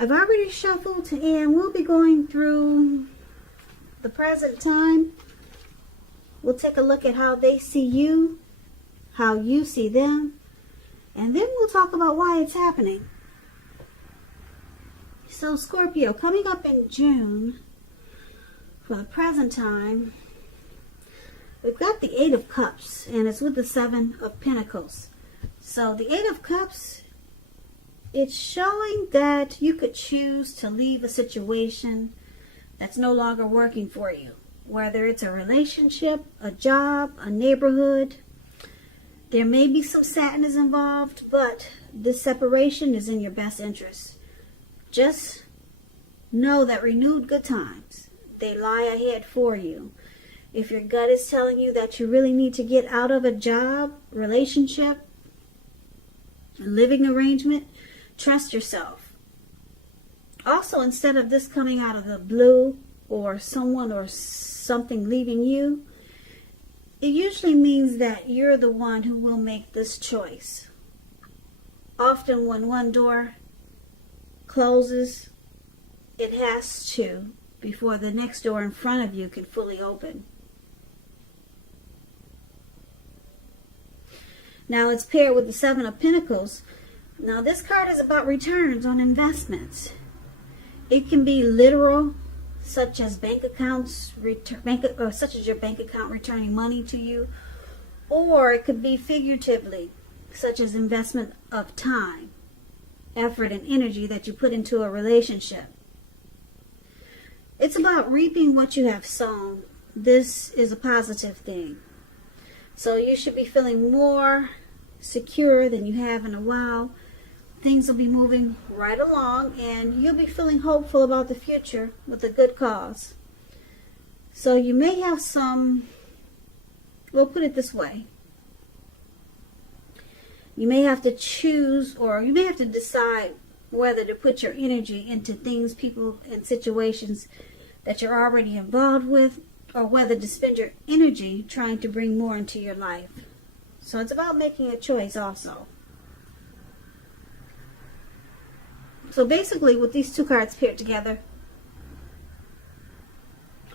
I've already shuffled and we'll be going through the present time. We'll take a look at how they see you, how you see them, and then we'll talk about why it's happening. So Scorpio, coming up in June, for the present time, we've got the Eight of Cups, and it's with the Seven of Pentacles. So the Eight of Cups, it's showing that you could choose to leave a situation that's no longer working for you. Whether it's a relationship, a job, a neighborhood. There may be some sadness involved, but this separation is in your best interest. Just know that renewed good times, they lie ahead for you. If your gut is telling you that you really need to get out of a job, relationship, a living arrangement, trust yourself. Also, instead of this coming out of the blue or someone or something leaving you, it usually means that you're the one who will make this choice. Often when one door closes, it has to before the next door in front of you can fully open. Now it's paired with the Seven of Pentacles. Now this card is about returns on investments. It can be literal, such as bank accounts, such as your bank account returning money to you, or it could be figuratively, such as investment of time, effort, and energy that you put into a relationship. It's about reaping what you have sown. This is a positive thing. So you should be feeling more secure than you have in a while. Things will be moving right along, and you'll be feeling hopeful about the future with a good cause. So you may have some, we'll put it this way. You may have to choose, or you may have to decide whether to put your energy into things, people, and situations that you're already involved with, or whether to spend your energy trying to bring more into your life. So it's about making a choice also. So basically, with these two cards paired together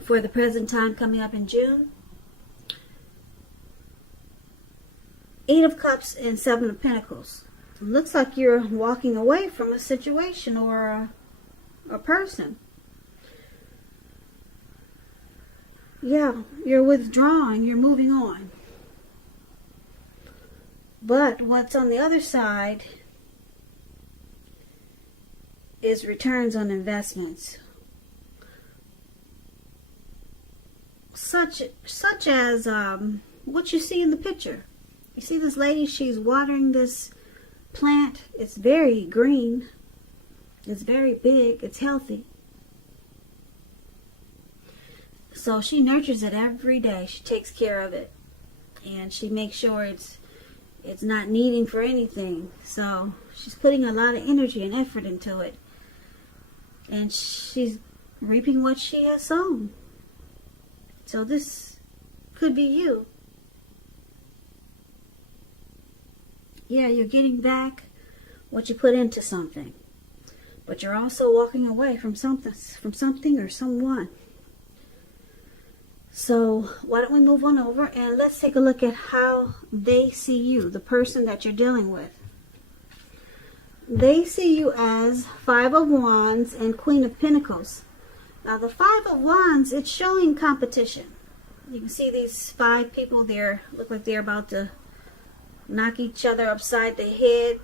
for the present time coming up in June, Eight of Cups and Seven of Pentacles. It looks like you're walking away from a situation or a person. Yeah, you're withdrawing, you're moving on. But what's on the other side is returns on investments. Such as what you see in the picture. You see this lady, she's watering this plant. It's very green. It's very big. It's healthy. So she nurtures it every day. She takes care of it. And she makes sure it's not needing for anything. So she's putting a lot of energy and effort into it. And she's reaping what she has sown. So this could be you. Yeah, you're getting back what you put into something. But you're also walking away from something or someone. So why don't we move on over and let's take a look at how they see you, the person that you're dealing with. They see you as Five of Wands and Queen of Pentacles. Now the Five of Wands, it's showing competition. You can see these five people there look like they're about to knock each other upside the head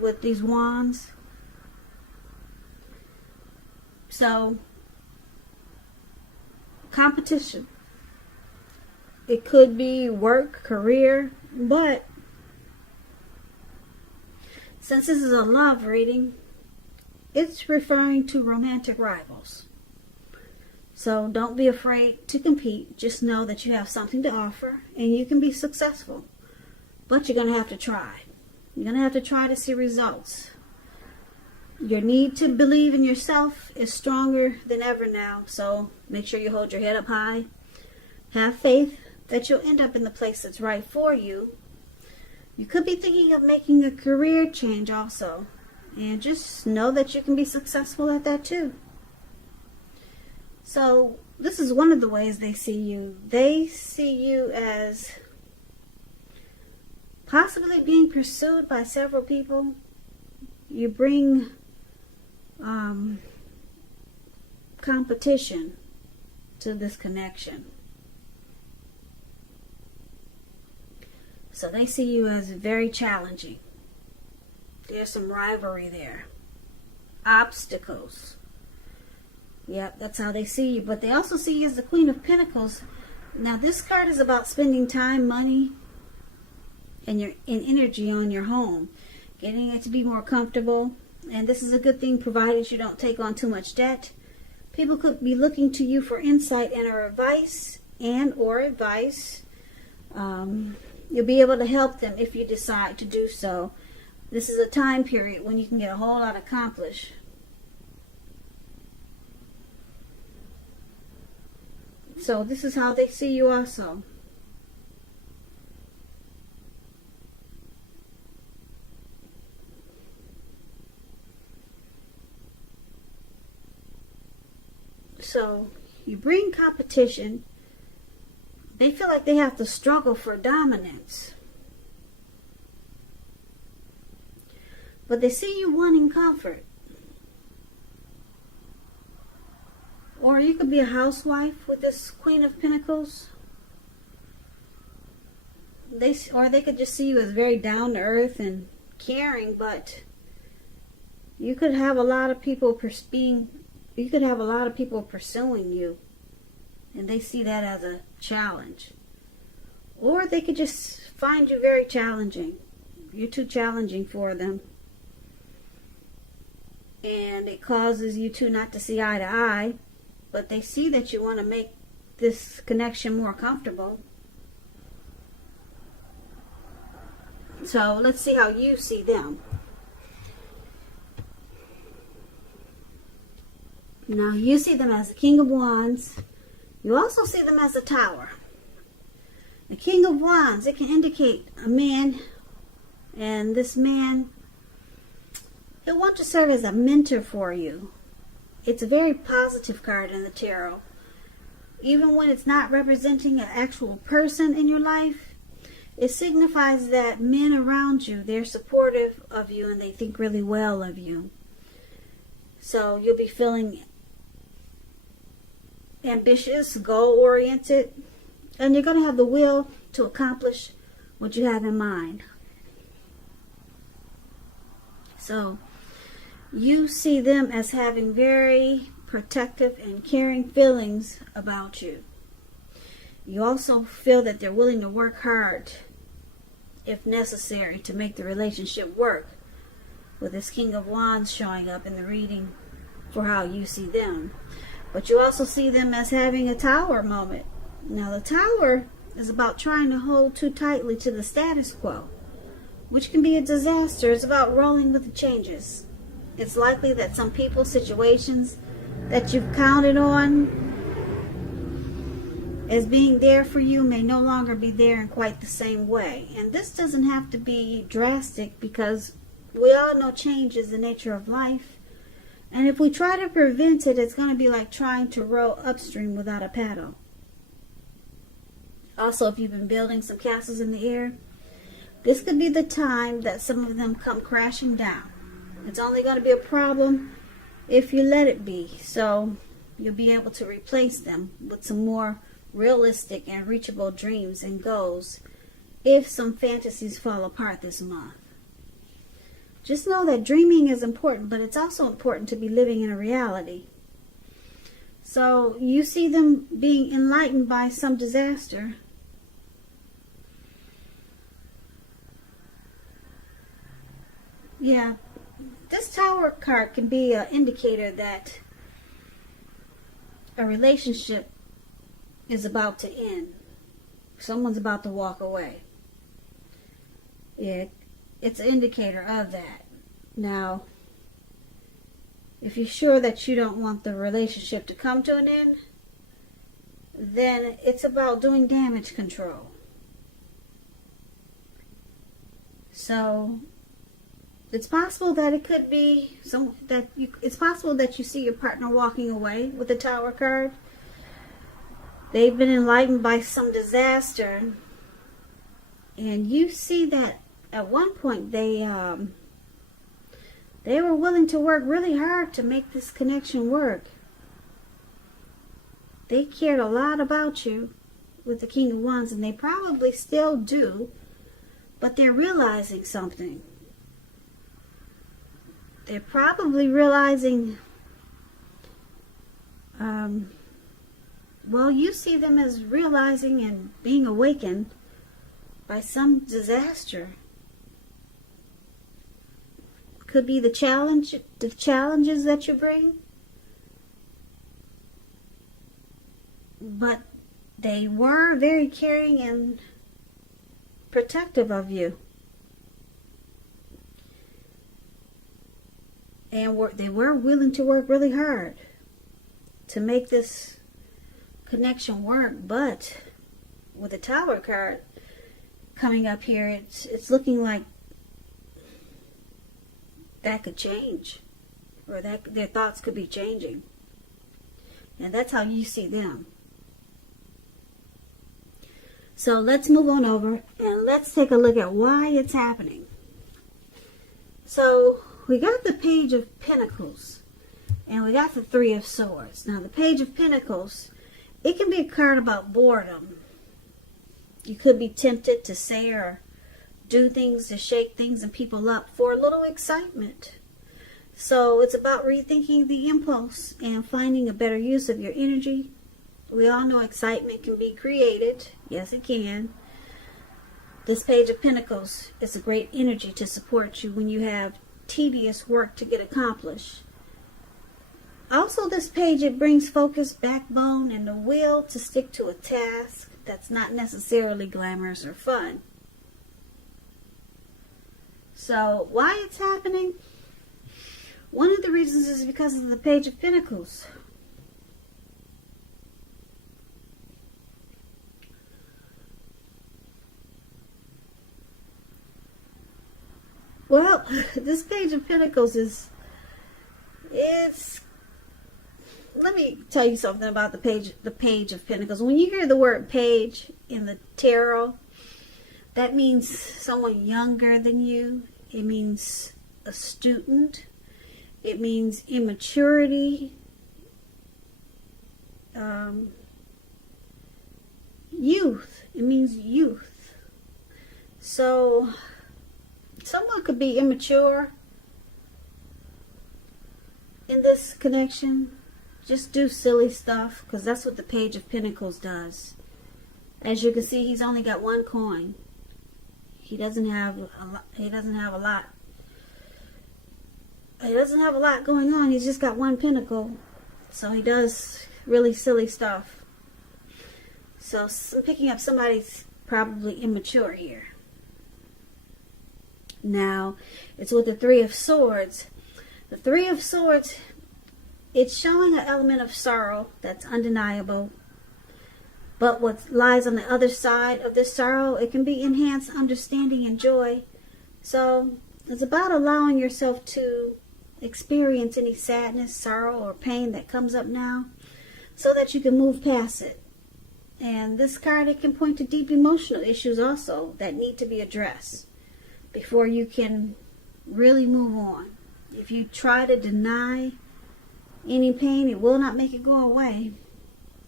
with these wands. So competition. It could be work, career, but since this is a love reading, it's referring to romantic rivals. So don't be afraid to compete. Just know that you have something to offer and you can be successful. But you're going to have to try. You're going to have to try to see results. Your need to believe in yourself is stronger than ever now. So make sure you hold your head up high. Have faith that you'll end up in the place that's right for you. You could be thinking of making a career change also. And just know that you can be successful at that too. So this is one of the ways they see you. They see you as possibly being pursued by several people. You bring competition to this connection. So they see you as very challenging. There's some rivalry there. Obstacles. Yep, that's how they see you. But they also see you as the Queen of Pentacles. Now this card is about spending time, money, and energy on your home. Getting it to be more comfortable. And this is a good thing provided you don't take on too much debt. People could be looking to you for insight and or advice. You'll be able to help them if you decide to do so. This is a time period when you can get a whole lot accomplished. So this is how they see you also. So you bring competition. They feel like they have to struggle for dominance. But they see you wanting comfort. Or you could be a housewife with this Queen of Pentacles. Or they could just see you as very down to earth and caring, but you could have a lot of people pursuing you, and they see that as a challenge. Or they could just find you very challenging. You're too challenging for them. And it causes you two not to see eye to eye. But they see that you want to make this connection more comfortable. So let's see how you see them. Now you see them as the King of Wands. You also see them as a Tower. The King of Wands, it can indicate a man. And this man, he'll want to serve as a mentor for you. It's a very positive card in the tarot. Even when it's not representing an actual person in your life, it signifies that men around you, they're supportive of you and they think really well of you. So you'll be feeling ambitious, goal-oriented, and you're going to have the will to accomplish what you have in mind. So you see them as having very protective and caring feelings about you. You also feel that they're willing to work hard, if necessary, to make the relationship work. With this King of Wands showing up in the reading for how you see them. But you also see them as having a Tower moment. Now the Tower is about trying to hold too tightly to the status quo, which can be a disaster. It's about rolling with the changes. It's likely that some people, situations that you've counted on as being there for you may no longer be there in quite the same way. And this doesn't have to be drastic, because we all know change is the nature of life. And if we try to prevent it, it's going to be like trying to row upstream without a paddle. Also, if you've been building some castles in the air, this could be the time that some of them come crashing down. It's only going to be a problem if you let it be. So you'll be able to replace them with some more realistic and reachable dreams and goals if some fantasies fall apart this month. Just know that dreaming is important, but it's also important to be living in a reality. So you see them being enlightened by some disaster. Yeah. This Tower card can be an indicator that a relationship is about to end. Someone's about to walk away. It's an indicator of that. Now, if you're sure that you don't want the relationship to come to an end, then it's about doing damage control. So It's possible that it could be it's possible that you see your partner walking away with the Tower card. They've been enlightened by some disaster, and you see that at one point they were willing to work really hard to make this connection work. They cared a lot about you with the King of Wands, and they probably still do, but they're realizing something. They're probably realizing, well, you see them as realizing and being awakened by some disaster. Could be the challenges that you bring. But they were very caring and protective of you. And they were willing to work really hard to make this connection work. But with the Tower card coming up here, it's looking like that could change, or that their thoughts could be changing. And that's how you see them. So let's move on over and let's take a look at why it's happening. So we got the Page of Pentacles and we got the Three of Swords. Now the Page of Pentacles, it can be a card about boredom. You could be tempted to say or do things to shake things and people up for a little excitement. So it's about rethinking the impulse and finding a better use of your energy. We all know excitement can be created. Yes, it can. This Page of Pentacles is a great energy to support you when you have tedious work to get accomplished. Also, this page, it brings focus, backbone, and the will to stick to a task that's not necessarily glamorous or fun. So, why it's happening? One of the reasons is because of the Page of Pentacles. Well, this Page of Pentacles let me tell you something about the Page of Pentacles. When you hear the word page in the tarot, that means someone younger than you. It means a student. It means immaturity. Youth. It means youth. So someone could be immature in this connection. Just do silly stuff, because that's what the Page of Pentacles does. As you can see, he's only got one coin. He doesn't have a lot. He doesn't have a lot going on. He's just got one pentacle. So he does really silly stuff. So I'm picking up somebody's probably immature here. Now, it's with the Three of Swords. The Three of Swords, it's showing an element of sorrow that's undeniable. But what lies on the other side of this sorrow, it can be enhanced understanding and joy. So it's about allowing yourself to experience any sadness, sorrow, or pain that comes up now, so that you can move past it. And this card, it can point to deep emotional issues also that need to be addressed before you can really move on. If you try to deny any pain, it will not make it go away.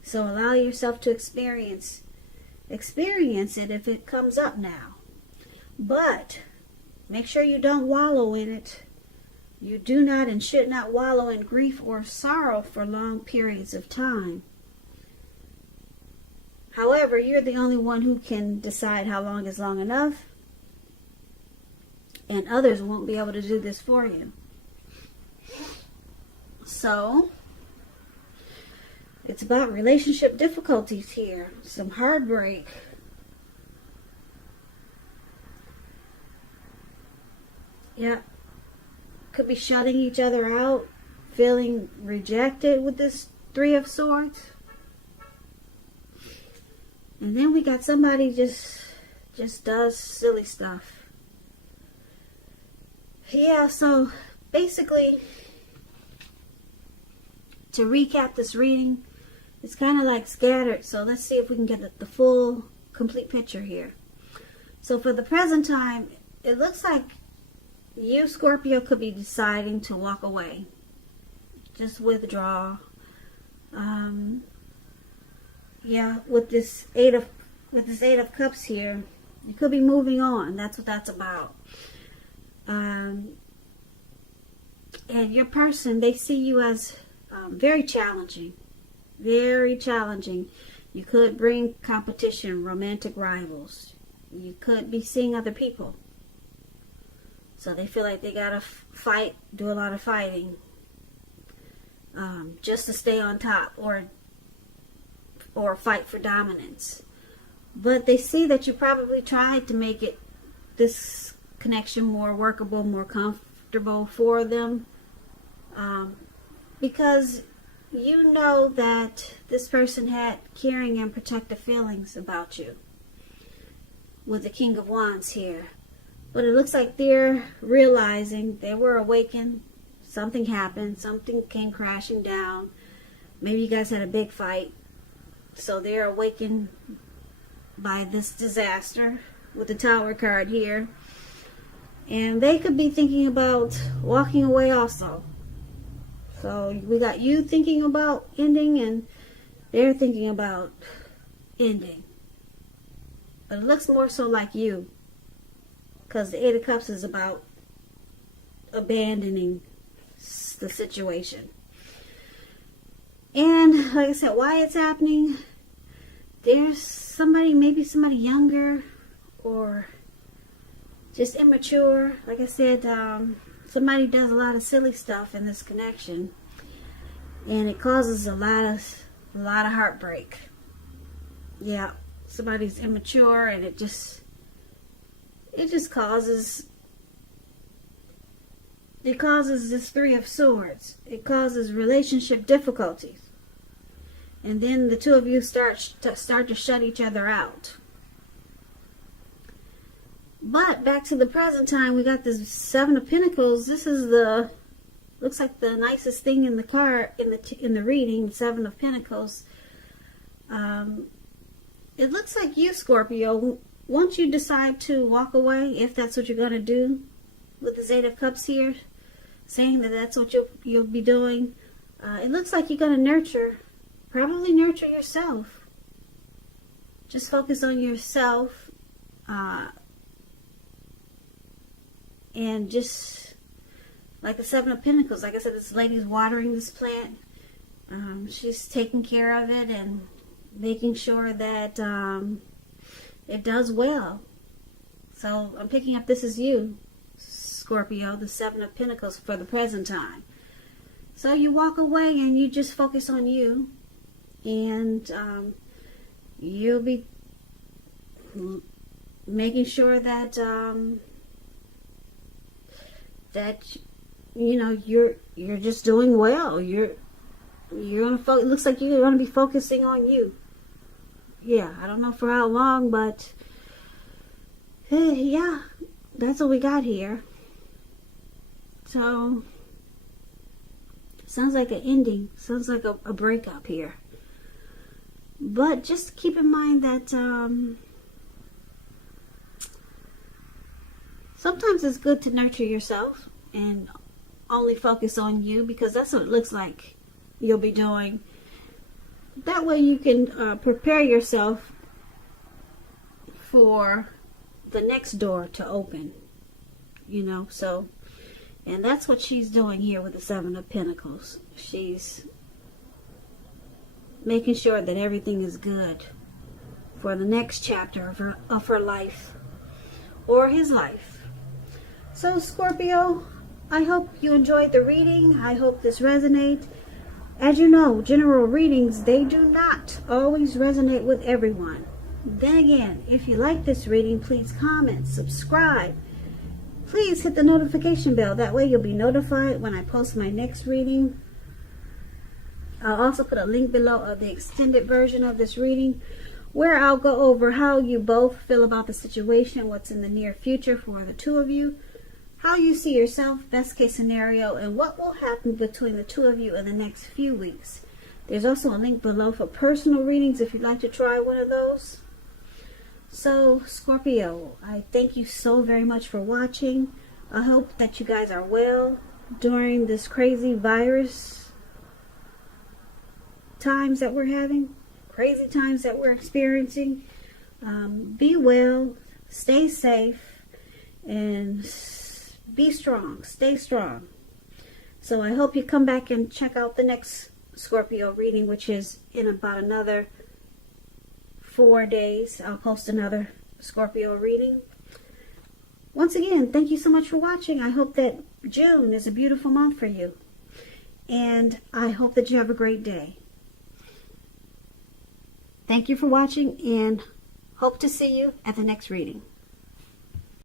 So allow yourself to experience it if it comes up now. But make sure you don't wallow in it. You do not and should not wallow in grief or sorrow for long periods of time. However, you're the only one who can decide how long is long enough. And others won't be able to do this for you. So, it's about relationship difficulties here. Some heartbreak. Yeah. Could be shutting each other out. Feeling rejected with this Three of Swords. And then we got somebody just does silly stuff. Yeah, so basically, to recap this reading, it's kind of like scattered. So let's see if we can get the full, complete picture here. So for the present time, it looks like you, Scorpio, could be deciding to walk away. Just withdraw. Yeah, with this eight of cups here, you could be moving on. That's what that's about. And your person, they see you as very challenging. Very challenging. You could bring competition, romantic rivals. You could be seeing other people. So they feel like they gotta fight, do a lot of fighting, just to stay on top, or fight for dominance. But they see that you probably tried to make this connection more workable, more comfortable for them, because you know that this person had caring and protective feelings about you with the King of Wands here. But it looks like they're realizing, they were awakened, something happened, something came crashing down. Maybe you guys had a big fight. So they're awakened by this disaster with the Tower card here. And they could be thinking about walking away also. So we got you thinking about ending, and they're thinking about ending. But it looks more so like you, because the Eight of Cups is about abandoning the situation. And like I said, why it's happening, there's somebody, maybe somebody younger or just immature. Like I said, somebody does a lot of silly stuff in this connection, and it causes a lot of heartbreak. Yeah, somebody's immature, and it just causes this Three of Swords. It causes relationship difficulties, and then the two of you start to shut each other out. But back to the present time, we got this Seven of Pentacles. This is looks like the nicest thing in the card in the reading. Seven of Pentacles. It looks like you, Scorpio, once you decide to walk away, if that's what you're going to do, with this Eight of Cups here, saying that that's what you'll be doing, it looks like you're going to probably nurture yourself. Just focus on yourself, and just like the Seven of Pentacles, like I said, this lady's watering this plant. She's taking care of it and making sure that it does well. So I'm picking up this is you, Scorpio, the Seven of Pentacles for the present time. So you walk away and you just focus on you, and you'll be making sure that that you're just doing well. You're gonna it looks like you're gonna be focusing on you. Yeah, I don't know for how long, but yeah, that's what we got here. So sounds like an ending. Sounds like a breakup here. But just keep in mind that sometimes it's good to nurture yourself and only focus on you, because that's what it looks like you'll be doing. That way you can prepare yourself for the next door to open, so, and that's what she's doing here with the Seven of Pentacles. She's making sure that everything is good for the next chapter of her life, or his life. So Scorpio, I hope you enjoyed the reading. I hope this resonates. As you know, general readings, they do not always resonate with everyone. Then again, if you like this reading, please comment, subscribe. Please hit the notification bell. That way you'll be notified when I post my next reading. I'll also put a link below of the extended version of this reading, where I'll go over how you both feel about the situation, what's in the near future for the two of you. how you see yourself, best case scenario, and what will happen between the two of you in the next few weeks. There's also a link below for personal readings if you'd like to try one of those. So, Scorpio, I thank you so very much for watching. I hope that you guys are well during this crazy virus times that we're having, crazy times that we're experiencing. Be well, stay safe, and be strong. Stay strong. So I hope you come back and check out the next Scorpio reading, which is in about another 4 days. I'll post another Scorpio reading. Once again, thank you so much for watching. I hope that June is a beautiful month for you. And I hope that you have a great day. Thank you for watching, and hope to see you at the next reading.